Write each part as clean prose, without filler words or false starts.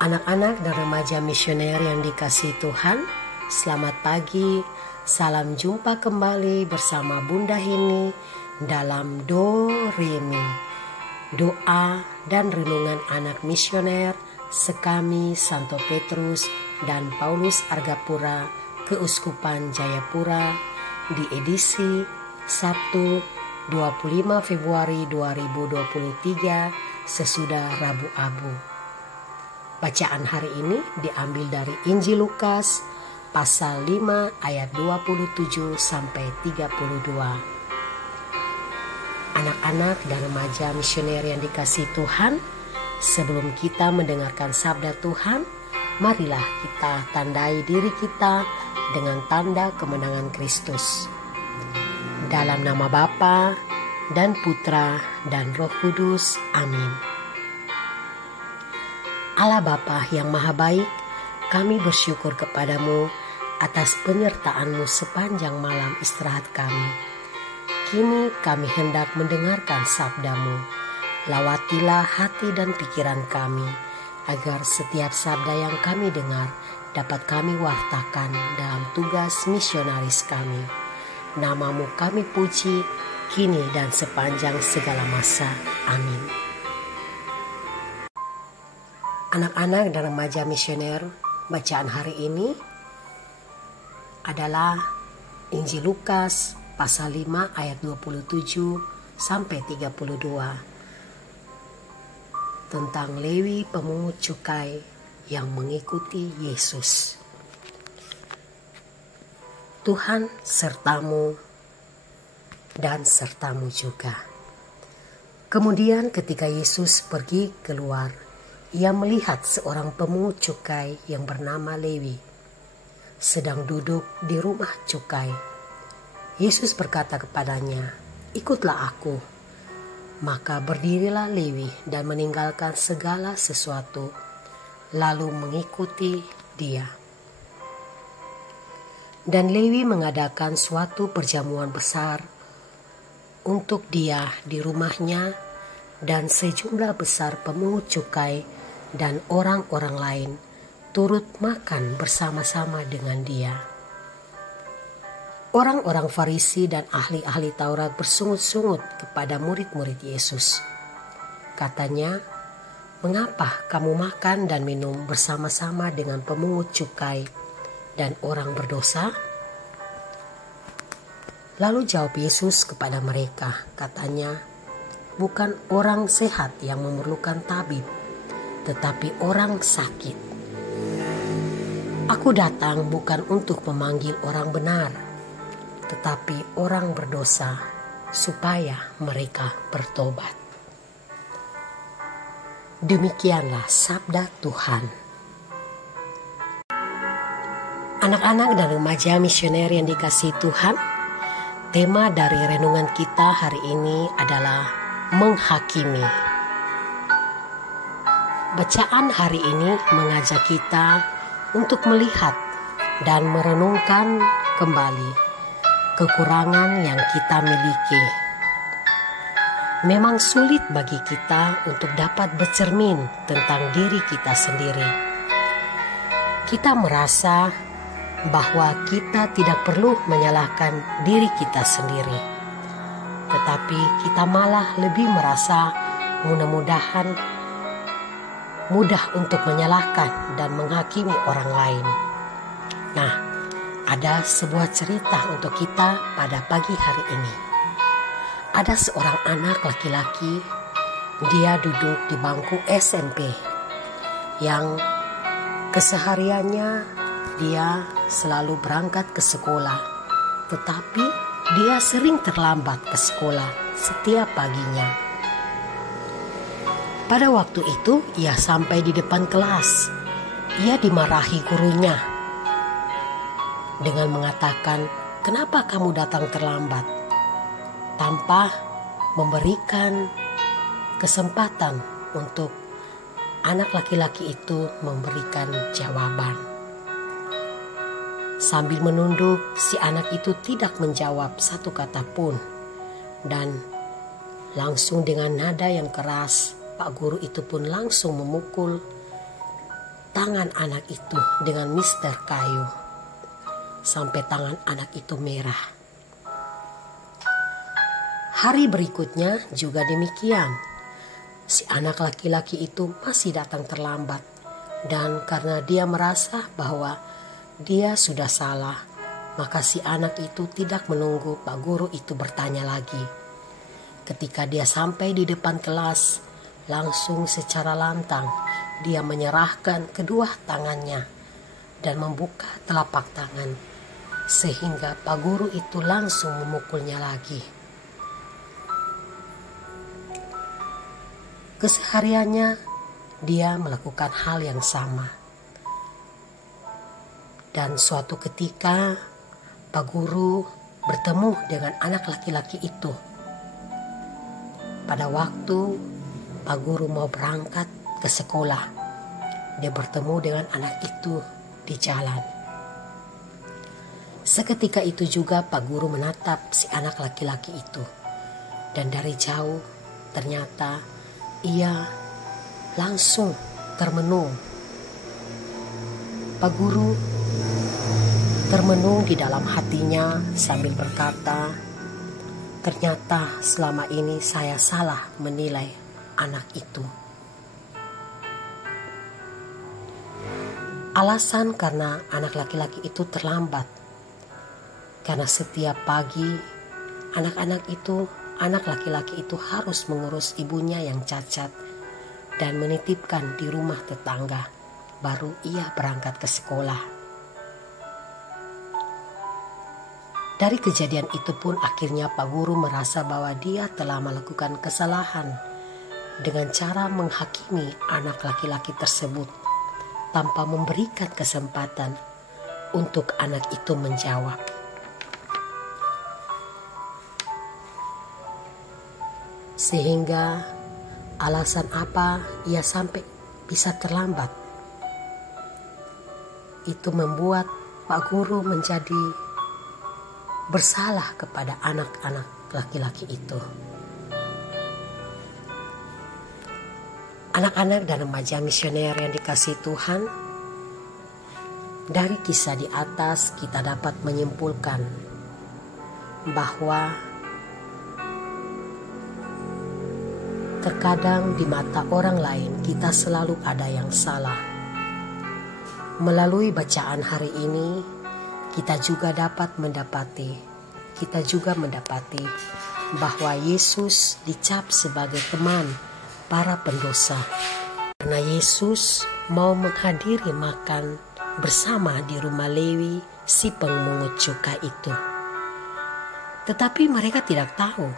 Anak-anak dan remaja misioner yang dikasihi Tuhan, selamat pagi. Salam jumpa kembali bersama Bunda Hini dalam Do Re Mi, doa dan renungan anak misioner Sekami Santo Petrus dan Paulus Argapura Keuskupan Jayapura di edisi Sabtu 25 Februari 2023 sesudah Rabu Abu. Bacaan hari ini diambil dari Injil Lukas pasal 5 ayat 27 sampai 32. Anak-anak dan remaja misioner yang dikasihi Tuhan, sebelum kita mendengarkan sabda Tuhan, marilah kita tandai diri kita dengan tanda kemenangan Kristus. Dalam nama Bapa dan Putra dan Roh Kudus. Amin. Allah Bapa yang Maha Baik, kami bersyukur kepadamu atas penyertaan-Mu sepanjang malam istirahat kami. Kini kami hendak mendengarkan sabda-Mu. Lawatilah hati dan pikiran kami, agar setiap sabda yang kami dengar dapat kami wartakan dalam tugas misionaris kami. Nama-Mu kami puji, kini dan sepanjang segala masa. Amin. Anak-anak dan remaja misioner, bacaan hari ini adalah Injil Lukas pasal 5 ayat 27 sampai 32 tentang Lewi pemungut cukai yang mengikuti Yesus. Tuhan sertamu dan sertamu juga. Kemudian ketika Yesus pergi keluar, Ia melihat seorang pemungut cukai yang bernama Lewi sedang duduk di rumah cukai. Yesus berkata kepadanya, "Ikutlah aku." Maka berdirilah Lewi dan meninggalkan segala sesuatu, lalu mengikuti Dia. Dan Lewi mengadakan suatu perjamuan besar untuk Dia di rumahnya, dan sejumlah besar pemungut cukai dan orang-orang lain turut makan bersama-sama dengan Dia. Orang-orang Farisi dan ahli-ahli Taurat bersungut-sungut kepada murid-murid Yesus. Katanya, "Mengapa kamu makan dan minum bersama-sama dengan pemungut cukai dan orang berdosa?" Lalu jawab Yesus kepada mereka, katanya, "Bukan orang sehat yang memerlukan tabib, tetapi orang sakit. Aku datang bukan untuk memanggil orang benar, tetapi orang berdosa, supaya mereka bertobat." Demikianlah sabda Tuhan. Anak-anak dan remaja misioner yang dikasihi Tuhan, tema dari renungan kita hari ini adalah menghakimi. Bacaan hari ini mengajak kita untuk melihat dan merenungkan kembali kekurangan yang kita miliki. Memang sulit bagi kita untuk dapat bercermin tentang diri kita sendiri. Kita merasa bahwa kita tidak perlu menyalahkan diri kita sendiri, tetapi kita malah lebih merasa mudah untuk menyalahkan dan menghakimi orang lain. Nah, ada sebuah cerita untuk kita pada pagi hari ini. Ada seorang anak laki-laki, dia duduk di bangku SMP, yang kesehariannya dia selalu berangkat ke sekolah, tetapi dia sering terlambat ke sekolah setiap paginya. Pada waktu itu, ia sampai di depan kelas. Ia dimarahi gurunya dengan mengatakan, "Kenapa kamu datang terlambat?" Tanpa memberikan kesempatan untuk anak laki-laki itu memberikan jawaban. Sambil menunduk, si anak itu tidak menjawab satu kata pun. Dan langsung dengan nada yang keras, Pak guru itu pun langsung memukul tangan anak itu dengan mister kayu sampai tangan anak itu merah. Hari berikutnya juga demikian. Si anak laki-laki itu masih datang terlambat, dan karena dia merasa bahwa dia sudah salah, maka si anak itu tidak menunggu Pak Guru itu bertanya lagi. Ketika dia sampai di depan kelas, langsung secara lantang dia menyerahkan kedua tangannya dan membuka telapak tangan, sehingga Pak Guru itu langsung memukulnya lagi. Kesehariannya dia melakukan hal yang sama. Dan suatu ketika Pak Guru bertemu dengan anak laki-laki itu. Pada waktu Pak Guru mau berangkat ke sekolah, dia bertemu dengan anak itu di jalan. Seketika itu juga Pak Guru menatap si anak laki-laki itu. Dan dari jauh ternyata ia langsung termenung. Pak Guru termenung di dalam hatinya sambil berkata, ternyata selama ini saya salah menilai anak itu. Alasan karena anak laki-laki itu terlambat. Karena setiap pagi anak laki-laki itu harus mengurus ibunya yang cacat dan menitipkan di rumah tetangga, baru ia berangkat ke sekolah. Dari kejadian itu pun akhirnya Pak Guru merasa bahwa dia telah melakukan kesalahan dengan cara menghakimi anak laki-laki tersebut tanpa memberikan kesempatan untuk anak itu menjawab. Sehingga alasan apa ia sampai bisa terlambat, itu membuat Pak Guru menjadi bersalah kepada anak-anak laki-laki itu. Anak-anak dan remaja misioner yang dikasihi Tuhan, dari kisah di atas kita dapat menyimpulkan bahwa terkadang di mata orang lain kita selalu ada yang salah. Melalui bacaan hari ini kita juga mendapati bahwa Yesus dicap sebagai teman para pendosa. Karena Yesus mau menghadiri makan bersama di rumah Lewi, si pemungut cukai itu. Tetapi mereka tidak tahu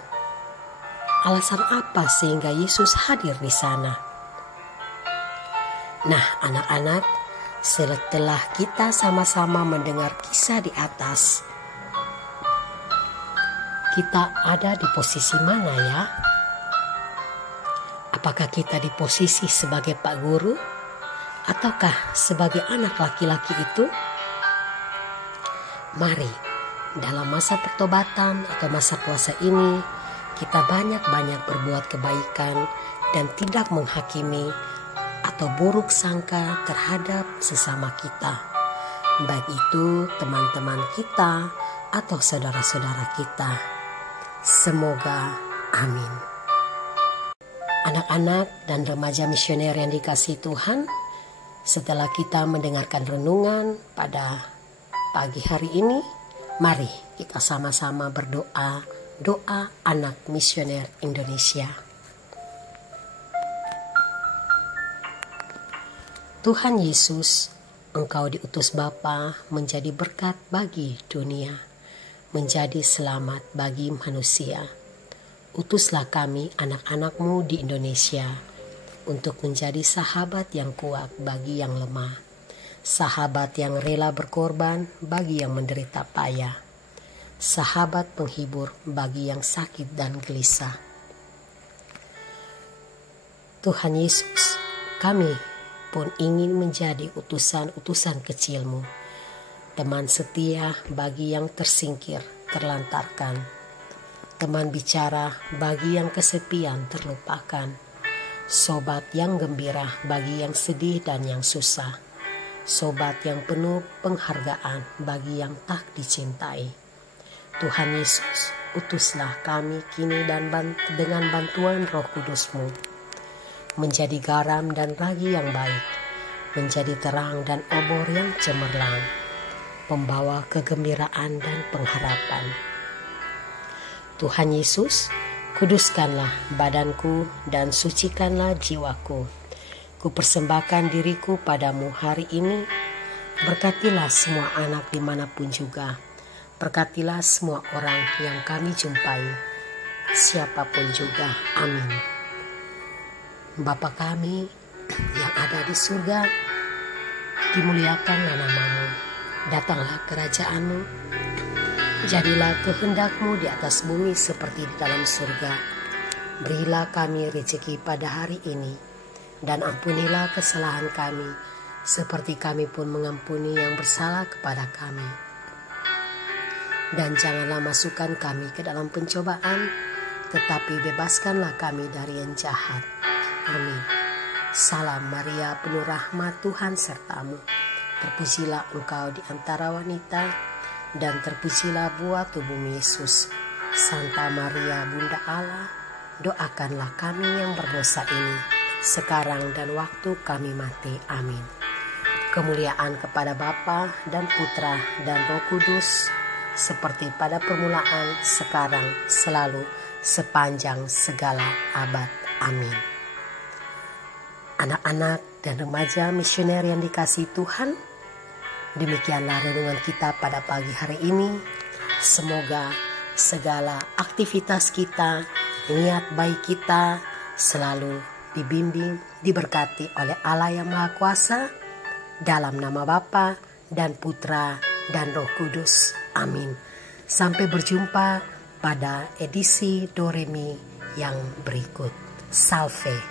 alasan apa sehingga Yesus hadir di sana. Nah, anak-anak, setelah kita sama-sama mendengar kisah di atas, kita ada di posisi mana ya? Apakah kita di posisi sebagai Pak Guru ataukah sebagai anak laki-laki itu? Mari dalam masa pertobatan atau masa puasa ini kita banyak-banyak berbuat kebaikan dan tidak menghakimi atau buruk sangka terhadap sesama kita, baik itu teman-teman kita atau saudara-saudara kita. Semoga amin. Anak-anak dan remaja misioner yang dikasihi Tuhan, setelah kita mendengarkan renungan pada pagi hari ini, mari kita sama-sama berdoa, doa anak misioner Indonesia. Tuhan Yesus, Engkau diutus Bapa menjadi berkat bagi dunia, menjadi selamat bagi manusia. Utuslah kami anak-anak-Mu di Indonesia untuk menjadi sahabat yang kuat bagi yang lemah, sahabat yang rela berkorban bagi yang menderita payah, sahabat penghibur bagi yang sakit dan gelisah. Tuhan Yesus, kami pun ingin menjadi utusan-utusan kecil-Mu, teman setia bagi yang tersingkir, terlantarkan, teman bicara bagi yang kesepian, terlupakan, sobat yang gembira bagi yang sedih dan yang susah, sobat yang penuh penghargaan bagi yang tak dicintai. Tuhan Yesus, utuslah kami kini dan dengan bantuan Roh Kudus-Mu, menjadi garam dan ragi yang baik, menjadi terang dan obor yang cemerlang, membawa kegembiraan dan pengharapan. Tuhan Yesus, kuduskanlah badanku dan sucikanlah jiwaku. Kupersembahkan diriku padamu hari ini. Berkatilah semua anak dimanapun juga. Berkatilah semua orang yang kami jumpai, siapapun juga. Amin. Bapa kami yang ada di surga, dimuliakanlah nama-Mu. Datanglah kerajaan-Mu. Jadilah kehendak-Mu di atas bumi seperti di dalam surga. Berilah kami rezeki pada hari ini, dan ampunilah kesalahan kami, seperti kami pun mengampuni yang bersalah kepada kami. Dan janganlah masukkan kami ke dalam pencobaan, tetapi bebaskanlah kami dari yang jahat. Amin. Salam Maria, penuh rahmat, Tuhan sertamu. Terpujilah engkau di antara wanita, dan terpujilah buah tubuhmu Yesus. Santa Maria, Bunda Allah, doakanlah kami yang berdosa ini, sekarang dan waktu kami mati. Amin. Kemuliaan kepada Bapa dan Putra dan Roh Kudus, seperti pada permulaan, sekarang, selalu, sepanjang segala abad. Amin. Anak-anak dan remaja misioner yang dikasihi Tuhan, demikianlah renungan kita pada pagi hari ini. Semoga segala aktivitas kita, niat baik kita selalu dibimbing, diberkati oleh Allah yang Maha Kuasa, dalam nama Bapa dan Putra dan Roh Kudus. Amin. Sampai berjumpa pada edisi Doremi yang berikut. Salve.